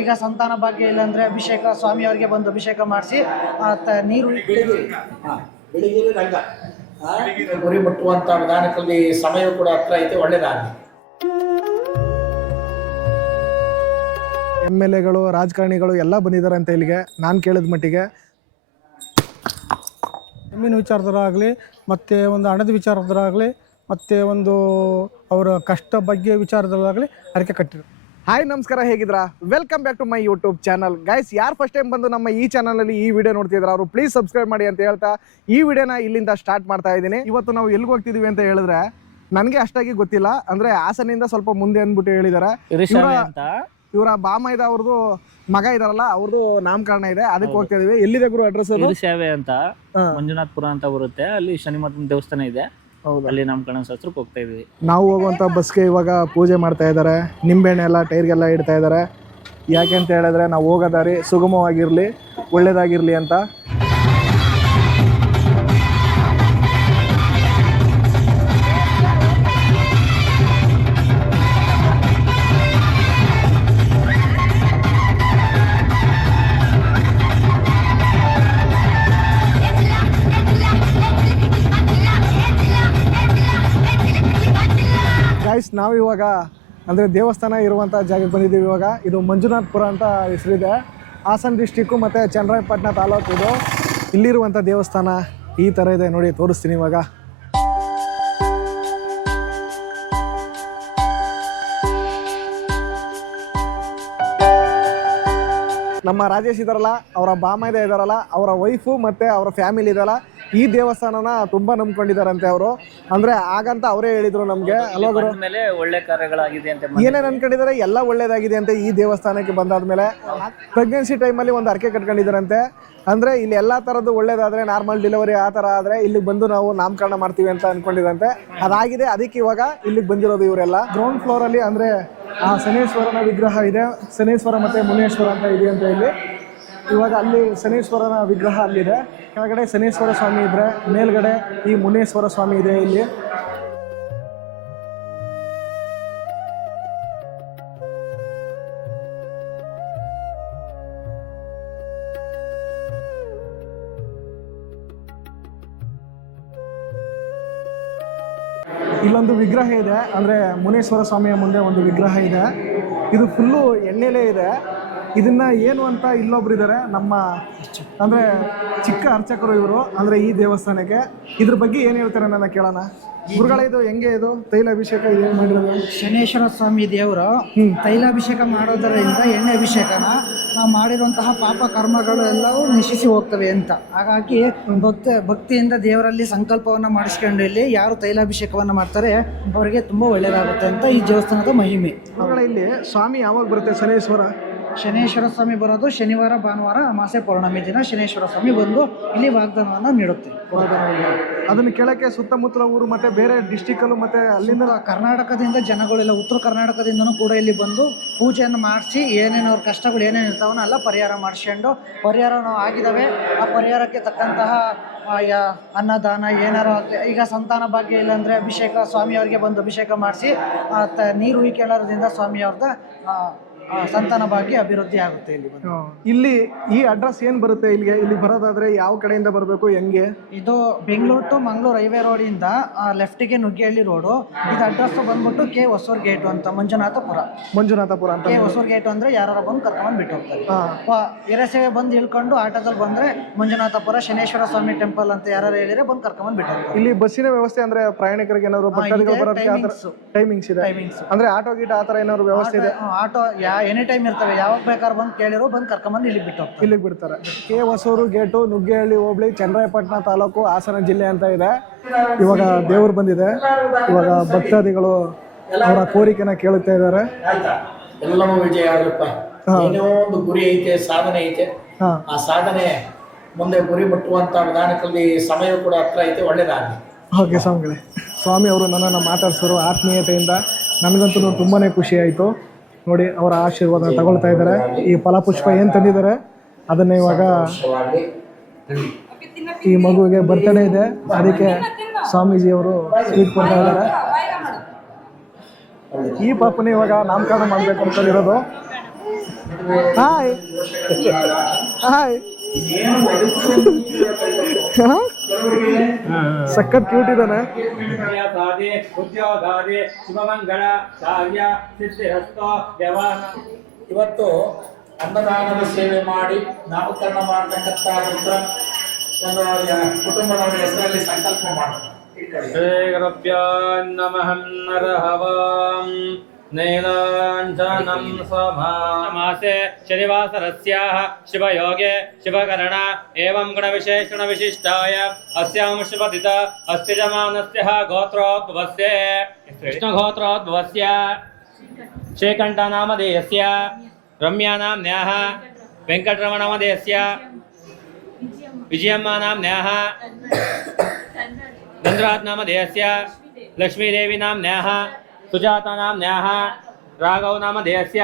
ಈಗ ಸಂತಾನ ಭಾಗ್ಯ ಇಲ್ಲ ಅಂದರೆ ಅಭಿಷೇಕ ಸ್ವಾಮಿಯವರಿಗೆ ಬಂದು ಅಭಿಷೇಕ ಮಾಡಿಸಿ ನೀರು ಬೆಳಿಗ್ಗೆ ರಂಗ ಗುರಿ ಮುಟ್ಟುವಂಥ ವಿಧಾನದಲ್ಲಿ ಸಮಯ ಕೂಡ ಹತ್ರ ಐತೆ, ಒಳ್ಳೆಯದಾಗಲಿ. MLAಗಳು ರಾಜಕಾರಣಿಗಳು ಎಲ್ಲ ಬಂದಿದ್ದಾರೆ ಅಂತ ಇಲ್ಲಿಗೆ ನಾನು ಕೇಳಿದ ಮಟ್ಟಿಗೆ. ಜಮೀನು ವಿಚಾರದರಾಗಲಿ ಮತ್ತು ಒಂದು ಹಣದ ವಿಚಾರದರಾಗಲಿ ಮತ್ತು ಒಂದು ಅವರ ಕಷ್ಟ ಬಗ್ಗೆ ವಿಚಾರದಲ್ಲಾಗಲಿ ಅರಿಕೆ ಕಟ್ಟಿದ್ರು. ಹಾಯ್ ನಮಸ್ಕಾರ, ಹೇಗಿದ್ರಾ? Welcome back to my YouTube channel. Guys, ಯಾರು ಫಸ್ಟ್ ಟೈಮ್ ಬಂದು ನಮ್ಮ ಈ ಚಾನಲಲ್ಲಿ ಈ ವಿಡಿಯೋ ನೋಡ್ತಿದ್ರು ಅವರು ಪ್ಲೀಸ್ ಸಬ್ಸ್ಕ್ರೈಬ್ ಮಾಡಿ ಅಂತ ಹೇಳ್ತಾ ಈ ವಿಡಿಯೋನ ಇಲ್ಲಿಂದ ಸ್ಟಾರ್ಟ್ ಮಾಡ್ತಾ ಇದ್ದೀನಿ. ಇವತ್ತು ನಾವು ಎಲ್ಲಿಗೆ ಹೋಗ್ತಿದ್ದೀವಿ ಅಂತ ಹೇಳಿದ್ರೆ ನನಗೆ ಅಷ್ಟಾಗಿ ಗೊತ್ತಿಲ್ಲ, ಅಂದರೆ ಹಾಸನಿಂದ ಸ್ವಲ್ಪ ಮುಂದೆ ಅಂದ್ಬಿಟ್ಟು ಹೇಳಿದ್ದಾರೆ. ಇವರ ಬಾಮೈದ ಅವ್ರದ್ದು ಮಗ ಇದಾರಲ್ಲ, ಅವ್ರದ್ದು ನಾಮಕರಣ ಇದೆ, ಅದಕ್ಕೆ ಹೋಗ್ತಾ ಇದೀವಿ. ಎಲ್ಲಿದೆ ಗುರು ಅಡ್ರೆಸ್? ಸೇವೆ ಅಂತ ಮಂಜುನಾಥಪುರ ಅಂತ ಬರುತ್ತೆ, ಅಲ್ಲಿ ಶನಿ ಮಹಾತ್ಮನ ದೇವಸ್ಥಾನ ಇದೆ, ಅಲ್ಲಿ ನಾಮಕರಣ ಶಾಸ್ತ್ರಕ್ಕೆ ಹೋಗ್ತಾ ಇದೀವಿ. ನಾವು ಹೋಗುವಂತ ಬಸ್ಗೆ ಇವಾಗ ಪೂಜೆ ಮಾಡ್ತಾ ಇದ್ದಾರೆ, ನಿಂಬೆಹಣ್ಣೆ ಎಲ್ಲ ಟೈರ್ಗೆಲ್ಲ ಇಡ್ತಾ ಇದ್ದಾರೆ. ಯಾಕೆ ಅಂತ ಹೇಳಿದ್ರೆ ನಾವು ಹೋಗೋ ದಾರಿ ಸುಗಮವಾಗಿರ್ಲಿ, ಒಳ್ಳೇದಾಗಿರ್ಲಿ ಅಂತ. ನಾವು ಇವಾಗ ಅಂದರೆ ದೇವಸ್ಥಾನ ಇರುವಂಥ ಜಾಗಕ್ಕೆ ಬಂದಿದ್ದೀವಿ. ಇವಾಗ ಇದು ಮಂಜುನಾಥಪುರ ಅಂತ ಹೆಸರಿದೆ, ಹಾಸನ ಡಿಸ್ಟಿಕ್ಕು ಮತ್ತು ಚನ್ನರಾಯಪಟ್ಟಣ ತಾಲೂಕು. ಇದು ಇಲ್ಲಿರುವಂಥ ದೇವಸ್ಥಾನ ಈ ಥರ ಇದೆ ನೋಡಿ, ತೋರಿಸ್ತೀನಿ ಇವಾಗ. ನಮ್ಮ ರಾಜೇಶ್ ಇದಾರಲ್ಲ, ಅವರ ಬಾಮೈದ ಇದಾರಲ್ಲ, ಅವರ ವೈಫು ಮತ್ತು ಅವರ ಫ್ಯಾಮಿಲಿ ಇದಾರಲ್ಲ, ಈ ದೇವಸ್ಥಾನನ ತುಂಬಾ ನಂಬ್ಕೊಂಡಿದಾರಂತೆ ಅವರು. ಅಂದ್ರೆ ಆಗಂತ ಅವರೇ ಹೇಳಿದ್ರು ನಮ್ಗೆ. ಒಳ್ಳೆ ಕಾರ್ಯಗಳಾಗಿದೆ ಅಂತ ಏನೇನ್ ಅನ್ಕೊಂಡಿದ್ದಾರೆ, ಎಲ್ಲ ಒಳ್ಳೇದಾಗಿದೆ ಅಂತ ಈ ದೇವಸ್ಥಾನಕ್ಕೆ ಬಂದಾದ್ಮೇಲೆ. ಪ್ರೆಗ್ನೆನ್ಸಿ ಟೈಮಲ್ಲಿ ಒಂದು ಅರ್ಕೆ ಕಟ್ಕೊಂಡಿದ್ದಾರಂತೆ. ಅಂದ್ರೆ ಇಲ್ಲಿ ಎಲ್ಲಾ ತರದ್ದು ಒಳ್ಳೇದಾದ್ರೆ, ನಾರ್ಮಲ್ ಡೆಲಿವರಿ ಆ ತರ ಆದ್ರೆ ಇಲ್ಲಿಗೆ ಬಂದು ನಾವು ನಾಮಕರಣ ಮಾಡ್ತೀವಿ ಅಂತ ಅನ್ಕೊಂಡಿದಂತೆ. ಅದಾಗಿದೆ, ಅದಕ್ಕೆ ಇವಾಗ ಇಲ್ಲಿಗೆ ಬಂದಿರೋದು ಇವರೆಲ್ಲ. ಗ್ರೌಂಡ್ ಫ್ಲೋರ್ ಅಲ್ಲಿ ಅಂದ್ರೆ ಆ ಶನೇಶ್ವರನ ವಿಗ್ರಹ ಇದೆ, ಶನೇಶ್ವರ ಮತ್ತೆ ಮುನೇಶ್ವರ ಅಂತ ಇದೆ ಅಂತ ಇಲ್ಲಿ. ಇವಾಗ ಅಲ್ಲಿ ಶನೇಶ್ವರನ ವಿಗ್ರಹ ಅಲ್ಲಿದೆ, ಕೆಳಗಡೆ ಶನೇಶ್ವರ ಸ್ವಾಮಿ ಇದ್ರೆ, ಮೇಲ್ಗಡೆ ಈ ಮುನೇಶ್ವರ ಸ್ವಾಮಿ ಇದೆ ಇಲ್ಲಿ. ಇಲ್ಲೊಂದು ವಿಗ್ರಹ ಇದೆ, ಅಂದರೆ ಮುನೇಶ್ವರ ಸ್ವಾಮಿಯ ಮುಂದೆ ಒಂದು ವಿಗ್ರಹ ಇದೆ. ಇದು ಫುಲ್ಲು ಎಣ್ಣೆಲೇ ಇದೆ. ಇದನ್ನ ಏನು ಅಂತ ಇಲ್ಲೊಬ್ರು ಇದ್ದಾರೆ, ನಮ್ಮ ಅಂದರೆ ಚಿಕ್ಕ ಅರ್ಚಕರು ಇವರು, ಅಂದರೆ ಈ ದೇವಸ್ಥಾನಕ್ಕೆ. ಇದ್ರ ಬಗ್ಗೆ ಏನು ಹೇಳ್ತಾರೆ ನನ್ನ ಕೇಳೋಣ. ಗುರುಗಳ, ಇದು ಹೆಂಗೆ, ಇದು ತೈಲಾಭಿಷೇಕ ಏನು ಮಾಡಿರೋದು? ಶನೇಶ್ವರ ಸ್ವಾಮಿ ದೇವರು ತೈಲಾಭಿಷೇಕ ಮಾಡೋದರಿಂದ ಎಣ್ಣೆ ಅಭಿಷೇಕನ ನಾವು ಮಾಡಿರುವಂತಹ ಪಾಪ ಕರ್ಮಗಳು ಎಲ್ಲವೂ ನಶಿಸಿ ಹೋಗ್ತವೆ ಅಂತ. ಹಾಗಾಗಿ ಭಕ್ತಿಯಿಂದ ದೇವರಲ್ಲಿ ಸಂಕಲ್ಪವನ್ನು ಮಾಡಿಸ್ಕೊಂಡು ಇಲ್ಲಿ ಯಾರು ತೈಲಾಭಿಷೇಕವನ್ನು ಮಾಡ್ತಾರೆ ಅವರಿಗೆ ತುಂಬ ಒಳ್ಳೆಯದಾಗುತ್ತೆ ಅಂತ ಈ ದೇವಸ್ಥಾನದ ಮಹಿಮೆ. ಗುರುಗಳ, ಇಲ್ಲಿ ಸ್ವಾಮಿ ಯಾವಾಗ ಬರುತ್ತೆ? ಶನೇಶ್ವರ ಸ್ವಾಮಿ ಬರೋದು ಶನಿವಾರ, ಭಾನುವಾರ, ಅಮಾಸೆ, ಪೌರ್ಣಮಿ ದಿನ ಶನೇಶ್ವರ ಸ್ವಾಮಿ ಬಂದು ಇಲ್ಲಿ ವಾಗ್ದಾನವನ್ನು ನೀಡುತ್ತೆ. ಅದನ್ನು ಕೇಳಕ್ಕೆ ಸುತ್ತಮುತ್ತಲ ಊರು ಮತ್ತೆ ಬೇರೆ ಡಿಸ್ಟಿಕಲ್ಲೂ ಮತ್ತೆ ಅಲ್ಲಿಂದ ಕರ್ನಾಟಕದಿಂದ ಜನಗಳೆಲ್ಲ, ಉತ್ತರ ಕರ್ನಾಟಕದಿಂದನೂ ಕೂಡ ಇಲ್ಲಿ ಬಂದು ಪೂಜೆಯನ್ನು ಮಾಡಿಸಿ ಏನೇನು ಅವ್ರ ಕಷ್ಟಗಳು ಏನೇನು ಇರ್ತಾವನ್ನ ಎಲ್ಲ ಪರಿಹಾರ ಮಾಡಿಸ್ಕೊಂಡು, ಪರಿಹಾರ ಆಗಿದ್ದಾವೆ ಆ ಪರಿಹಾರಕ್ಕೆ ತಕ್ಕಂತಹ ಅನ್ನದಾನ ಏನಾರು ಈಗ ಸಂತಾನ ಭಾಗ್ಯ ಇಲ್ಲ ಅಂದರೆ ಅಭಿಷೇಕ ಸ್ವಾಮಿಯವರಿಗೆ ಬಂದು ಅಭಿಷೇಕ ಮಾಡಿಸಿ ನೀರು ಉಯಿಕೆಲ್ಲರದಿಂದ ಸ್ವಾಮಿಯವ್ರದ್ದು ಸಂತಾನ ಭಾಗ್ಯ ಅಭಿವೃದ್ಧಿ ಆಗುತ್ತೆ. ಇಲ್ಲಿ ಈ ಅಡ್ರೆಸ್ ಏನು ಬರುತ್ತೆ? ಇಲ್ಲಿ ಬರೋದಾದ್ರೆ ಯಾವ ಕಡೆಯಿಂದ ಬರಬೇಕು, ಹೆಂಗೆ? ಇದು ಬೆಂಗಳೂರು ಟು ಮಂಗಳೂರು ಹೈವೇ ರೋಡಿಂದ ಲೆಫ್ಟಿಗೆ ನುಗ್ಗಿಹಳ್ಳಿ ರೋಡು. ಇದು ಅಡ್ರೆಸ್ ಬಂದ್ಬಿಟ್ಟು ಕೆ ಹೊಸೂರು ಗೇಟು ಅಂತ, ಮಂಜುನಾಥಪುರ ಅಂತ. ಕೆ ಹೊಸೂರು ಗೇಟು ಅಂದರೆ ಯಾರು ಬಂದು ಕರ್ಕೊಂಡು ಬಿಟ್ಟು ಹೋಗ್ತಾರೆ. ಎರೆಸೇವೆ ಬಂದು ಇಳ್ಕೊಂಡು ಆಟೋದಲ್ಲಿ ಬಂದರೆ ಮಂಜುನಾಥಪುರ ಶನೇಶ್ವರ ಸ್ವಾಮಿ ಟೆಂಪಲ್ ಅಂತ ಯಾರು ಹೇಳಿದ್ರೆ ಬಂದು ಕರ್ಕೊಂಡು ಬಿಟ್ಟು ಹೋಗ್ತಾರೆ. ಇಲ್ಲಿ ಬಸ್ಸಿನ ವ್ಯವಸ್ಥೆ ಅಂದರೆ ಪ್ರಯಾಣಿಕರಿಗೆ ಏನಾದ್ರು ಟೈಮಿಂಗ್ಸ್ ಇದೆ? ಅಂದರೆ ಆಟೋ ಗೀಟ ಆ ಥರ ಏನಾದ್ರು ವ್ಯವಸ್ಥೆ ಇದೆ? ಆಟೋ ಎನಿ ಟೈಮ್ ಇರ್ತವೆ, ಯಾವಾಗ ಬೇಕಾದ್ರೆ ಬಂದು ಕೇಳಿರೋ ಬಂದು ಕರ್ಕೊಂಬಂದು ಇಲ್ಲಿಗೆ ಬಿಡ್ತಾರೆ. ಕೆ ಹೊಸೂರು ಗೇಟು, ನುಗ್ಗೇಹಳ್ಳಿ ಹೋಬಳಿ, ಚನ್ನರಾಯಪಟ್ಟಣ ತಾಲೂಕು, ಹಾಸನ ಜಿಲ್ಲೆ ಅಂತ ಇದೆ. ಇವಾಗ ದೇವರು ಬಂದಿದೆ, ಇವಾಗ ಭಕ್ತಾದಿಗಳು ಅವರ ಕೋರಿಕೆನ ಕೇಳುತ್ತಾ ಇದ್ದಾರೆ. ಎಲ್ಲವೂ ವಿಜಯ ಆಗಪ್ಪ. ಏನೋ ಒಂದು ಗುರಿ ಐತೆ, ಸಾಧನೆ ಐತೆ, ಆ ಸಾಧನೆ ಮುಂದೆ ಗುರಿ ಮುಟ್ಟುವಂತ ವಿಧಾನದಲ್ಲಿ ಸಮಯ ಕೂಡ ಹತ್ರ ಐತೆ, ಒಳ್ಳೇದಾಗಲಿ. ಓಕೆ ಸ್ವಾಮಿಗಳೇ, ಸ್ವಾಮಿ ಅವರು ನನ್ನನ್ನು ಮಾತಾಡ್ಸೋರು ಆತ್ಮೀಯತೆಯಿಂದ ನನಗಂತೂ ತುಂಬಾ ಖುಷಿ ಆಯಿತು ನೋಡಿ. ಅವರ ಆಶೀರ್ವಾದ ತಗೊಳ್ತಾ ಇದ್ದಾರೆ. ಈ ಫಲಪುಷ್ಪ ಏನು ತಂದಿದ್ದಾರೆ ಅದನ್ನ ಇವಾಗ ಈ ಮಗುವಿಗೆ ಬರ್ತಡೇ ಇದೆ, ಅದಕ್ಕೆ ಸ್ವಾಮೀಜಿಯವರು ಸ್ವೀಟ್ ಕೊಡ್ತಾ ಇದ್ದಾರೆ. ಈ ಪಾಪನ ಇವಾಗ ನಾಮಕರಣ ಮಾಡಬೇಕು ಅಂತೇಳಿರೋದು. ಹಾಯ್ ಹಾಯ್ ಸಖತ್ ಕ್ಯೂಟ್ ಇದಾನೆ. ಇವತ್ತು ಅನ್ನದಾನದ ಸೇವೆ ಮಾಡಿ ನಾಮಕರಣ ಮಾಡತಕ್ಕಂಥ ಒಂದು ಕುಟುಂಬದವರ ಹೆಸರಲ್ಲಿ ಸಂಕಲ್ಪ ಮಾಡ್ತಾರೆ. ಶ್ರೀ ಗುರುಭ್ಯೋ ನಮಃ ನರಹವಾಂ ನೀಲಾಂಜನಂ ಮಾಸೆ ಶನಿವಾಸರಸ್ಯಾಃ ಶಿವಯೋಗೆ ಶಿವಕರಣ ಏವಂ ಗುಣವಿಶೇಷಣ ವಿಶಿಷ್ಟಾಯ ಅಸ್ಯಾಂ ಶುಭದಿತ ಅಸ್ತಿಜಮಾನಸ್ಯ ಗೋತ್ರೋದ್ಭವಸ್ಯ ಕೃಷ್ಣಗೋತ್ರೋದ್ಭವಸ್ಯ ಶ್ರೀಕಂಠನಾಮಧೇಯಸ್ಯ ರಮ್ಯಾನಾಮ್ನ್ಯಾಃ ವೆಂಕಟರಮಣನಾಮಧೇಯಸ್ಯ ವಿಜಯಮ್ಮನಾಮ್ನ್ಯಾಃ नंदराजनामधेयस्य लक्ष्मीदेवीनाम्न्याः सुजातानाम्न्याः राघवनामधेयस्य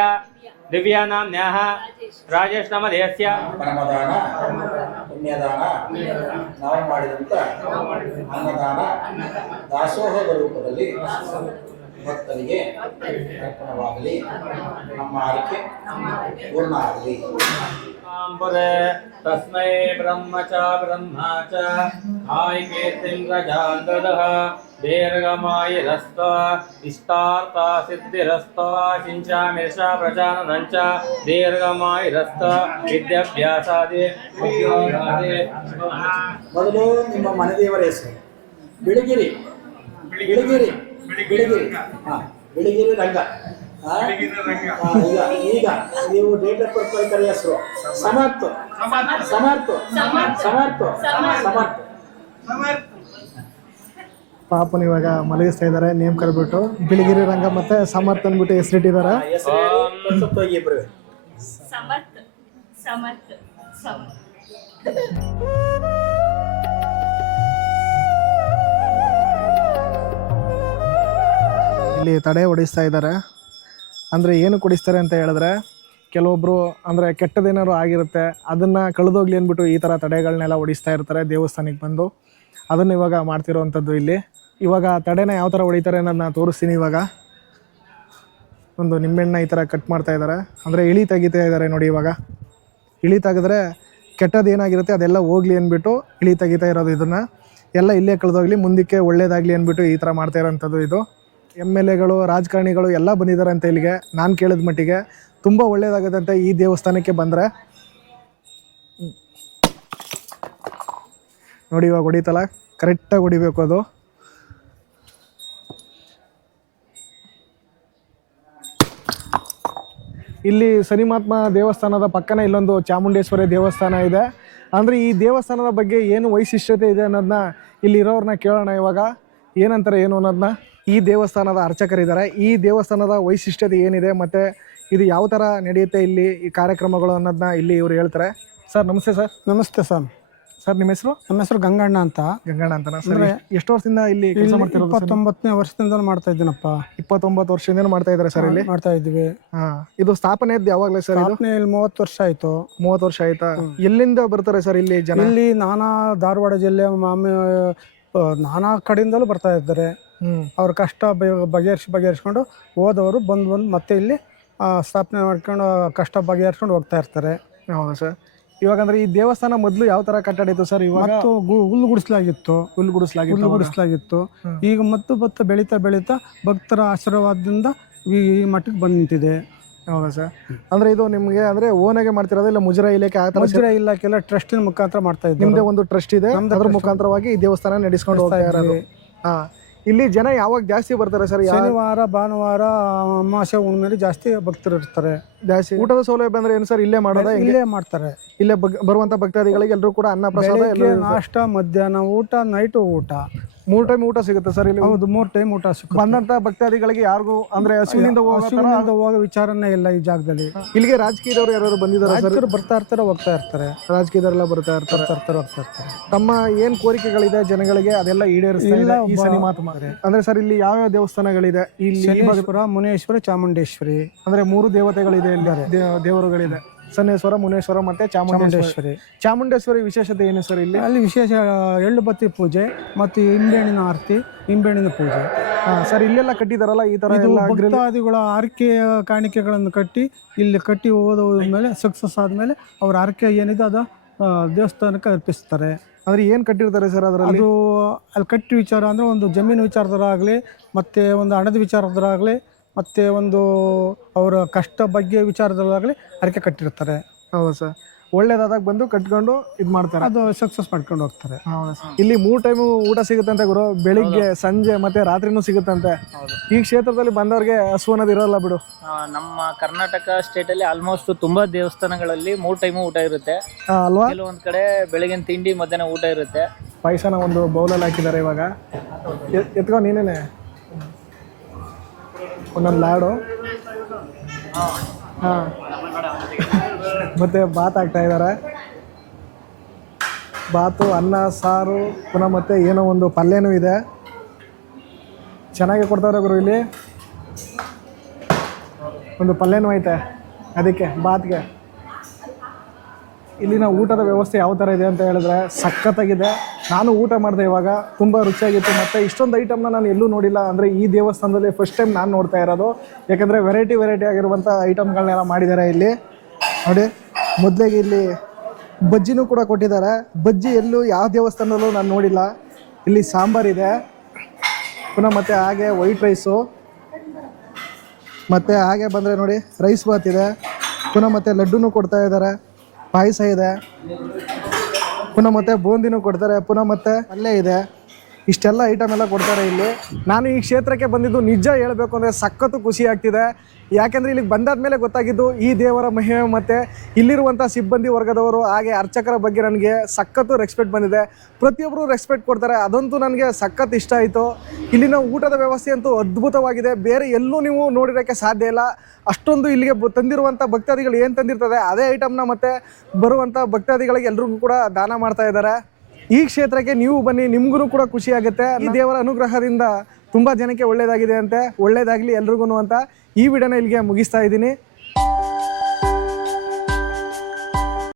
दिव्यानाम्न्याः राजेशनामधेयस्य ಪರಮದಾನ ಪುಣ್ಯದಾನ ನಾವು ಮಾಡಿದಂಥ ಅನ್ನದಾನ ದಾಸೋಹದ ರೂಪದಲ್ಲಿ ಭಕ್ತರಿಗೆ ಅರ್ಪಣವಾಗಲಿ, ನಮ್ಮ ಆರೈಕೆ ಪೂರ್ಣ ಆಗಲಿ. तस्मै ब्रह्म च ब्रह्मा च आयकीर्तिं प्रजान्तदः दीर्घमायुरस्त इष्टार्था सिद्धिरस्त चिञ्चामिषा प्रजाननं च दीर्घमायुरस्त विद्याभ्यासादि उद्योगादि. ಮೊದಲು ನಿಮ್ಮ ಮನೆ ದೇವರ ಹೆಸರು ಬಿಳಿಗಿರಿ ಬಿಳಿಗಿರಿ ಬಿಳಿಗಿರಿ ಬಿಳಿಗಿರಿ ರಂಗ. ಈಗ ನೀವು ಡೇಟ್ ಆಫ್ ಬರ್ತ್ ಕರೆಯ ಹೆಸರು ಸಮರ್ಥ ಸಮರ್ಥ ಸಮರ್ಥ ಸಮರ್ಥ. ಪಾಪನ ಇವಾಗ ಮಲಗಿಸ್ತಾ ಇದ್ದಾರೆ. ನೇಮ್ ಕರೆದ್ಬಿಟ್ಟು ಬಿಳಿಗಿರಿ ರಂಗ ಮತ್ತೆ ಸಮರ್ಥ ಅಂದ್ಬಿಟ್ಟು ಹೆಸರಿಟ್ಟಿದ್ದಾರೆ. ಇಬ್ರು ಸಮರ್ಥ ಸಮರ್ಥ ಸಮರ್ಥ. ಇಲ್ಲಿ ತಡೆ ಹೊಡಿಸ್ತಾ ಇದ್ದಾರೆ. ಅಂದರೆ ಏನು ಕೊಡಿಸ್ತಾರೆ ಅಂತ ಹೇಳಿದ್ರೆ, ಕೆಲವೊಬ್ಬರು ಅಂದರೆ ಕೆಟ್ಟದೇನಾದ್ರು ಆಗಿರುತ್ತೆ, ಅದನ್ನು ಕಳೆದೋಗ್ಲಿ ಅಂದ್ಬಿಟ್ಟು ಈ ಥರ ತಡೆಗಳನ್ನೆಲ್ಲ ಹೊಡಿಸ್ತಾ ಇರ್ತಾರೆ ದೇವಸ್ಥಾನಕ್ಕೆ ಬಂದು. ಅದನ್ನು ಇವಾಗ ಮಾಡ್ತಿರೋವಂಥದ್ದು ಇಲ್ಲಿ. ಇವಾಗ ತಡೆನ ಯಾವ ಥರ ಹೊಡಿತಾರೆ ಅನ್ನೋದನ್ನ ತೋರಿಸ್ತೀನಿ. ಇವಾಗ ಒಂದು ನಿಂಬೆಹಣ್ಣ ಈ ಥರ ಕಟ್ ಮಾಡ್ತಾ ಇದ್ದಾರೆ, ಅಂದರೆ ಇಳಿ ತೆಗಿತಾ ಇದ್ದಾರೆ ನೋಡಿ. ಇವಾಗ ಇಳಿ ತೆಗೆದ್ರೆ ಕೆಟ್ಟದ್ದು ಏನಾಗಿರುತ್ತೆ ಅದೆಲ್ಲ ಹೋಗ್ಲಿ ಅಂದ್ಬಿಟ್ಟು ಇಳಿ ತೆಗಿತಾ ಇರೋದು. ಇದನ್ನು ಎಲ್ಲ ಇಲ್ಲೇ ಕಳೆದೋಗ್ಲಿ, ಮುಂದಕ್ಕೆ ಒಳ್ಳೇದಾಗಲಿ ಅಂದ್ಬಿಟ್ಟು ಈ ಥರ ಮಾಡ್ತಾ ಇರೋವಂಥದ್ದು. ಇದು MLAಗಳು ರಾಜಕಾರಣಿಗಳು ಎಲ್ಲ ಬಂದಿದ್ದಾರೆ ಅಂತ ಇಲ್ಲಿಗೆ. ನಾನು ಕೇಳಿದ ಮಟ್ಟಿಗೆ ತುಂಬ ಒಳ್ಳೇದಾಗುತ್ತಂತೆ ಈ ದೇವಸ್ಥಾನಕ್ಕೆ ಬಂದರೆ. ನೋಡಿ ಇವಾಗ ಹೊಡಿತಲ್ಲ, ಕರೆಕ್ಟಾಗಿ ಹೊಡಿಬೇಕು ಅದು. ಇಲ್ಲಿ ಶನಿಮಹಾತ್ಮ ದೇವಸ್ಥಾನದ ಪಕ್ಕನೇ ಇಲ್ಲೊಂದು ಚಾಮುಂಡೇಶ್ವರಿ ದೇವಸ್ಥಾನ ಇದೆ. ಅಂದರೆ ಈ ದೇವಸ್ಥಾನದ ಬಗ್ಗೆ ಏನು ವೈಶಿಷ್ಟ್ಯತೆ ಇದೆ ಅನ್ನೋದನ್ನ ಇಲ್ಲಿರೋರನ್ನ ಕೇಳೋಣ ಇವಾಗ. ಏನಂತಾರೆ ಏನು ಅನ್ನೋದನ್ನ. ಈ ದೇವಸ್ಥಾನದ ಅರ್ಚಕರಿದ್ದಾರೆ. ಈ ದೇವಸ್ಥಾನದ ವೈಶಿಷ್ಟ್ಯತೆ ಏನಿದೆ ಮತ್ತು ಇದು ಯಾವ ಥರ ನಡೆಯುತ್ತೆ ಇಲ್ಲಿ ಈ ಕಾರ್ಯಕ್ರಮಗಳು ಅನ್ನೋದನ್ನ ಇಲ್ಲಿ ಇವರು ಹೇಳ್ತಾರೆ. ಸರ್ ನಮಸ್ತೆ. ಸರ್ ನಮಸ್ತೆ ಸರ್. ಸರ್ ನಿಮ್ಮ ಹೆಸರು? ನಮ್ಮ ಹೆಸರು ಗಂಗಣ್ಣ ಅಂತ. ಗಂಗಣ್ಣ ಅಂತನಾ ಸರ್? ಎಷ್ಟು ವರ್ಷದಿಂದ ಇಲ್ಲಿ ಕೆಲಸ ಮಾಡ್ತಿರೋದು? 29ನೇ ವರ್ಷದಿಂದ ಮಾಡ್ತಾ ಇದ್ದೀನಪ್ಪ. 29 ವರ್ಷದಿಂದ ಮಾಡ್ತಾ ಇದ್ದಾರೆ ಸರ್ ಇಲ್ಲಿ? ಮಾಡ್ತಾ ಇದ್ದೀವಿ. ಇದು ಸ್ಥಾಪನೆ ಯಾವಾಗಲೇ ಸರ್? ಸ್ಥಾಪನೆ ಇಲ್ಲಿ 30 ವರ್ಷ ಆಯ್ತು. 30 ವರ್ಷ ಆಯ್ತಾ? ಎಲ್ಲಿಂದ ಬರ್ತಾರೆ ಸರ್ ಇಲ್ಲಿ ಜನ? ಇಲ್ಲಿ ನಾನಾ ಧಾರವಾಡ ಜಿಲ್ಲೆ ನಾನಾ ಕಡೆಯಿಂದಲೂ ಬರ್ತಾ ಇದ್ದಾರೆ. ಅವ್ರ ಕಷ್ಟ ಬಗೆಹರಿಸ್ಕೊಂಡು ಹೋದವರು ಬಂದು ಮತ್ತೆ ಇಲ್ಲಿ ಸ್ಥಾಪನೆ ಮಾಡ್ಕೊಂಡು ಕಷ್ಟ ಬಗೆಹರಿಸ್ಕೊಂಡು ಹೋಗ್ತಾ ಇರ್ತಾರೆ. ಹೌದಾ ಸರ್? ಇವಾಗಂದ್ರೆ ಈ ದೇವಸ್ಥಾನ ಮೊದಲು ಯಾವ ತರ ಕಟ್ಟಡ ಇತ್ತು ಸರ್? ಇವಾಗ ಹುಲ್ಲು ಗುಡಿಸಲಾಗಿತ್ತು. ಈಗ ಮತ್ತು ಬೆಳೀತಾ ಭಕ್ತರ ಆಶೀರ್ವಾದದಿಂದ ಈ ಮಟ್ಟಕ್ಕೆ ಬಂದು ನಿಂತಿದೆ. ಹೌದಾ ಸರ್? ಅಂದ್ರೆ ಇದು ನಿಮ್ಗೆ ಅಂದ್ರೆ ಓನಾಗೆ ಮಾಡ್ತಿರೋದು ಇಲ್ಲ ಮುಜರಾ ಇಲಾಖೆ ಆ ತರ? ಮುಜರಾ ಇಲಾಖೆಲ್ಲ ಟ್ರಸ್ಟಿನ ಮುಖಾಂತರ ಮಾಡ್ತಾ ಇದ್ದೀವಿ. ನಿಮ್ದೇ ಒಂದು ಟ್ರಸ್ಟ್ ಇದೆ, ಅದ್ರ ಮುಖಾಂತರವಾಗಿ ಈ ದೇವಸ್ಥಾನ ನಡೆಸ್ಕೊಂಡು ಹೋಗ್ತಾ ಇರೋದು. ಇಲ್ಲಿ ಜನ ಯಾವಾಗ ಜಾಸ್ತಿ ಬರ್ತಾರೆ ಸರ್? ಶನಿವಾರ, ಭಾನುವಾರ, ಅಮಾವಾಸ್ಯೆ, ಹುಣ್ಣಿಮೆ ಜಾಸ್ತಿ ಭಕ್ತರು ಇರ್ತಾರೆ. ಜಾಸ್ತಿ ಊಟದ ಸೌಲಭ್ಯ ಅಂದ್ರೆ ಏನು ಸರ್? ಇಲ್ಲೇ ಮಾಡೋದ? ಇಲ್ಲೇ ಮಾಡ್ತಾರೆ. ಇಲ್ಲೇ ಬರುವಂತ ಭಕ್ತಾದಿಗಳಿಗೆ ಎಲ್ಲರೂ ಕೂಡ ಅನ್ನ ಪ್ರಸಾದ, ನಾಷ್ಟ, ಮಧ್ಯಾಹ್ನ ಊಟ, ನೈಟ್ ಊಟ, 3 ಟೈಮ್ ಊಟ ಸಿಗುತ್ತೆ ಸರ್ ಇಲ್ಲಿ? ಹೌದು, 3 ಟೈಮ್ ಊಟ ಸಿಗುತ್ತೆ. ಬಂದಂತ ಭಕ್ತಾದಿಗಳಿಗೆ ಯಾರಿಗೂ ಅಂದ್ರೆ ಹಸುವಿನಿಂದ ಹೋಗೋ ವಿಚಾರನೇ ಇಲ್ಲ ಈ ಜಾಗದಲ್ಲಿ. ಇಲ್ಲಿಗೆ ರಾಜಕೀಯದವರು ಯಾರು ಬಂದಿದ್ದಾರೆ ಸರ್? ಬರ್ತಾ ಇರ್ತಾರೆ, ಹೋಗ್ತಾ ಇರ್ತಾರೆ. ರಾಜಕೀಯದವರೆಲ್ಲ ಬರ್ತಾ ಇರ್ತಾರೆ, ಹೋಗ್ತಾ ಇರ್ತಾರೆ. ತಮ್ಮ ಏನ್ ಕೋರಿಕೆಗಳಿದೆ ಜನಗಳಿಗೆ ಅದೆಲ್ಲ ಈಡೇರಿಸ್ತಾ ಈ ಶನಿಮಹಾತ್ಮ. ಅಂದ್ರೆ ಸರ್ ಇಲ್ಲಿ ಯಾವ ದೇವಸ್ಥಾನಗಳಿದೆ? ಇಲ್ಲಿ ಶನೇಶ್ವರ, ಮುನೇಶ್ವರ, ಚಾಮುಂಡೇಶ್ವರಿ ಅಂದ್ರೆ 3 ದೇವತೆಗಳಿದೆ ಇಲ್ಲಿ, ದೇವರುಗಳಿದೆ. ಸನ್ನೇಶ್ವರ, ಮುನೇಶ್ವರ ಮತ್ತೆ ಚಾಮುಂಡೇಶ್ವರಿ. ಚಾಮುಂಡೇಶ್ವರಿ ವಿಶೇಷತೆ ಏನು ಸರ್ ಇಲ್ಲಿ? ಅಲ್ಲಿ ವಿಶೇಷ ಎಳ್ಳು ಬತ್ತಿ ಪೂಜೆ ಮತ್ತು ನಿಂಬೆಹಣ್ಣಿನ ಆರತಿ, ನಿಂಬೆಹಣ್ಣಿನ ಪೂಜೆ. ಸರ್ ಇಲ್ಲೆಲ್ಲ ಕಟ್ಟಿದಾರಲ್ಲ ಈ ತರ ಇದು ಎಲ್ಲ ಭಕ್ತಾದಿಗಳ ಆರಕೆಯ ಕಾಣಿಕೆಗಳನ್ನು ಕಟ್ಟಿ ಇಲ್ಲಿ ಕಟ್ಟಿ ಹೋದ ಸಕ್ಸಸ್ ಆದಮೇಲೆ ಅವ್ರ ಆರಕೆ ಏನಿದೆ ಅದು ದೇವಸ್ಥಾನಕ್ಕೆ ಅರ್ಪಿಸ್ತಾರೆ. ಅಂದ್ರೆ ಏನು ಕಟ್ಟಿರ್ತಾರೆ ಸರ್ ಅದರಲ್ಲಿ? ಅದು ಅಲ್ಲಿ ಕಟ್ಟಿ ವಿಚಾರ ಅಂದರೆ ಒಂದು ಜಮೀನು ವಿಚಾರದರಾಗಲಿ, ಮತ್ತು ಒಂದು ಹಣದ ವಿಚಾರದರಾಗಲಿ, ಮತ್ತು ಒಂದು ಅವರ ಕಷ್ಟ ಬಗ್ಗೆ ವಿಚಾರದಲ್ಲಾಗಲಿ ಅರಕೆ ಕಟ್ಟಿರ್ತಾರೆ. ಹೌದು ಸರ್. ಒಳ್ಳೇದಾದಾಗ ಬಂದು ಕಟ್ಕೊಂಡು ಇದು ಮಾಡ್ತಾರೆ, ಅದು ಸಕ್ಸಸ್ ಮಾಡ್ಕೊಂಡು ಹೋಗ್ತಾರೆ. ಹೌದಾ ಸರ್. ಇಲ್ಲಿ 3 ಟೈಮು ಊಟ ಸಿಗುತ್ತಂತೆ ಗುರು, ಬೆಳಿಗ್ಗೆ, ಸಂಜೆ ಮತ್ತೆ ರಾತ್ರಿನೂ ಸಿಗುತ್ತಂತೆ. ಈ ಕ್ಷೇತ್ರದಲ್ಲಿ ಬಂದವ್ರಿಗೆ ಹಸು ಅನ್ನೋದು ಇರೋಲ್ಲ ಬಿಡು. ನಮ್ಮ ಕರ್ನಾಟಕ ಸ್ಟೇಟಲ್ಲಿ ಆಲ್ಮೋಸ್ಟ್ ತುಂಬಾ ದೇವಸ್ಥಾನಗಳಲ್ಲಿ 3 ಟೈಮು ಊಟ ಇರುತ್ತೆ ಅಲ್ವಾ? ಕೆಲವೊಂದ್ ಕಡೆ ಬೆಳಗಿನ ತಿಂಡಿ ಮಧ್ಯಾಹ್ನ ಊಟ ಇರುತ್ತೆ. ಪಾಯಸನ ಒಂದು ಬೌಲಲ್ಲಿ ಹಾಕಿದ್ದಾರೆ ಇವಾಗ. ಎತ್ಕೊ ನೀನೇನೆ ಒಂದೊಂದು ಲಾಡು. ಹಾಂ, ಮತ್ತು ಬಾತ್ ಹಾಕ್ತಾ ಇದ್ದಾರೆ. ಬಾತು, ಅನ್ನ, ಸಾರು, ಪುನಃ ಮತ್ತೆ ಏನೋ ಒಂದು ಪಲ್ಯನೂ ಇದೆ. ಚೆನ್ನಾಗಿ ಕೊಡ್ತಾರೆ ಗುರು. ಇಲ್ಲಿ ಒಂದು ಪಲ್ಯನೂ ಐತೆ ಅದಕ್ಕೆ ಬಾತ್ಗೆ. ಇಲ್ಲಿನ ಊಟದ ವ್ಯವಸ್ಥೆ ಯಾವ ಥರ ಇದೆ ಅಂತ ಹೇಳಿದ್ರೆ ಸಖತ್ತಾಗಿದೆ. ನಾನು ಊಟ ಮಾಡಿದೆ ಇವಾಗ, ತುಂಬ ರುಚಿಯಾಗಿತ್ತು. ಮತ್ತು ಇಷ್ಟೊಂದು ಐಟಮ್ನ ನಾನು ಎಲ್ಲೂ ನೋಡಿಲ್ಲ. ಅಂದರೆ ಈ ದೇವಸ್ಥಾನದಲ್ಲಿ ಫಸ್ಟ್ ಟೈಮ್ ನಾನು ನೋಡ್ತಾ ಇರೋದು. ಯಾಕಂದರೆ ವೆರೈಟಿ ಆಗಿರುವಂಥ ಐಟಮ್ಗಳನ್ನೆಲ್ಲ ಮಾಡಿದ್ದಾರೆ ಇಲ್ಲಿ ನೋಡಿ. ಮೊದಲಿಗೆ ಇಲ್ಲಿ ಬಜ್ಜಿನೂ ಕೂಡ ಕೊಟ್ಟಿದ್ದಾರೆ. ಬಜ್ಜಿ ಎಲ್ಲೂ ಯಾವ ದೇವಸ್ಥಾನದಲ್ಲೂ ನಾನು ನೋಡಿಲ್ಲ. ಇಲ್ಲಿ ಸಾಂಬಾರಿದೆ, ಪುನಃ ಮತ್ತೆ ಹಾಗೆ ವೈಟ್ ರೈಸು, ಮತ್ತು ಹಾಗೆ ಬಂದರೆ ನೋಡಿ ರೈಸ್ ಬಾತ್ ಇದೆ, ಪುನಃ ಮತ್ತೆ ಲಡ್ಡುನೂ ಕೊಡ್ತಾ ಇದ್ದಾರೆ, ಪಾಯಸ ಇದೆ, ಪುನಃ ಮತ್ತೆ ಬೂಂದಿನೂ ಕೊಡ್ತಾರೆ, ಪುನಃ ಮತ್ತೆ ಪಲ್ಯ ಇದೆ. ಇಷ್ಟೆಲ್ಲ ಐಟಮ್ ಎಲ್ಲ ಕೊಡ್ತಾರೆ ಇಲ್ಲಿ. ನಾನು ಈ ಕ್ಷೇತ್ರಕ್ಕೆ ಬಂದಿದ್ದು ನಿಜ ಹೇಳಬೇಕು ಅಂದರೆ ಸಖತ್ತು ಖುಷಿ ಆಗ್ತಿದೆ. ಯಾಕೆಂದರೆ ಇಲ್ಲಿಗೆ ಬಂದಾದ್ಮೇಲೆ ಗೊತ್ತಾಗಿದ್ದು ಈ ದೇವರ ಮಹಿಮೆ ಮತ್ತು ಇಲ್ಲಿರುವಂಥ ಸಿಬ್ಬಂದಿ ವರ್ಗದವರು ಹಾಗೆ ಅರ್ಚಕರ ಬಗ್ಗೆ ನನಗೆ ಸಖತ್ತು ರೆಸ್ಪೆಕ್ಟ್ ಬಂದಿದೆ. ಪ್ರತಿಯೊಬ್ಬರು ರೆಸ್ಪೆಕ್ಟ್ ಕೊಡ್ತಾರೆ, ಅದಂತೂ ನನಗೆ ಸಖತ್ತು ಇಷ್ಟ ಆಯಿತು. ಇಲ್ಲಿನ ಊಟದ ವ್ಯವಸ್ಥೆ ಅಂತೂ ಅದ್ಭುತವಾಗಿದೆ, ಬೇರೆ ಎಲ್ಲೂ ನೀವು ನೋಡಿರೋಕ್ಕೆ ಸಾಧ್ಯ ಇಲ್ಲ. ಅಷ್ಟೊಂದು ಇಲ್ಲಿಗೆ ತಂದಿರುವಂಥ ಭಕ್ತಾದಿಗಳು ಏನು ತಂದಿರ್ತದೆ ಅದೇ ಐಟಮ್ನ ಮತ್ತು ಬರುವಂಥ ಭಕ್ತಾದಿಗಳಿಗೆ ಎಲ್ರಿಗೂ ಕೂಡ ದಾನ ಮಾಡ್ತಾ ಇದ್ದಾರೆ. ಈ ಕ್ಷೇತ್ರಕ್ಕೆ ನೀವು ಬನ್ನಿ, ನಿಮ್ಗೂ ಕೂಡ ಖುಷಿ ಆಗುತ್ತೆ. ಈ ದೇವರ ಅನುಗ್ರಹದಿಂದ ತುಂಬ ಜನಕ್ಕೆ ಒಳ್ಳೆಯದಾಗಿದೆ ಅಂತೆ. ಒಳ್ಳೆಯದಾಗಲಿ ಎಲ್ರಿಗೂ ಅಂತ ಈ ವಿಡಿಯೋನ ಇಲ್ಲಿಗೆ ಮುಗಿಸ್ತಾ ಇದ್ದೀನಿ.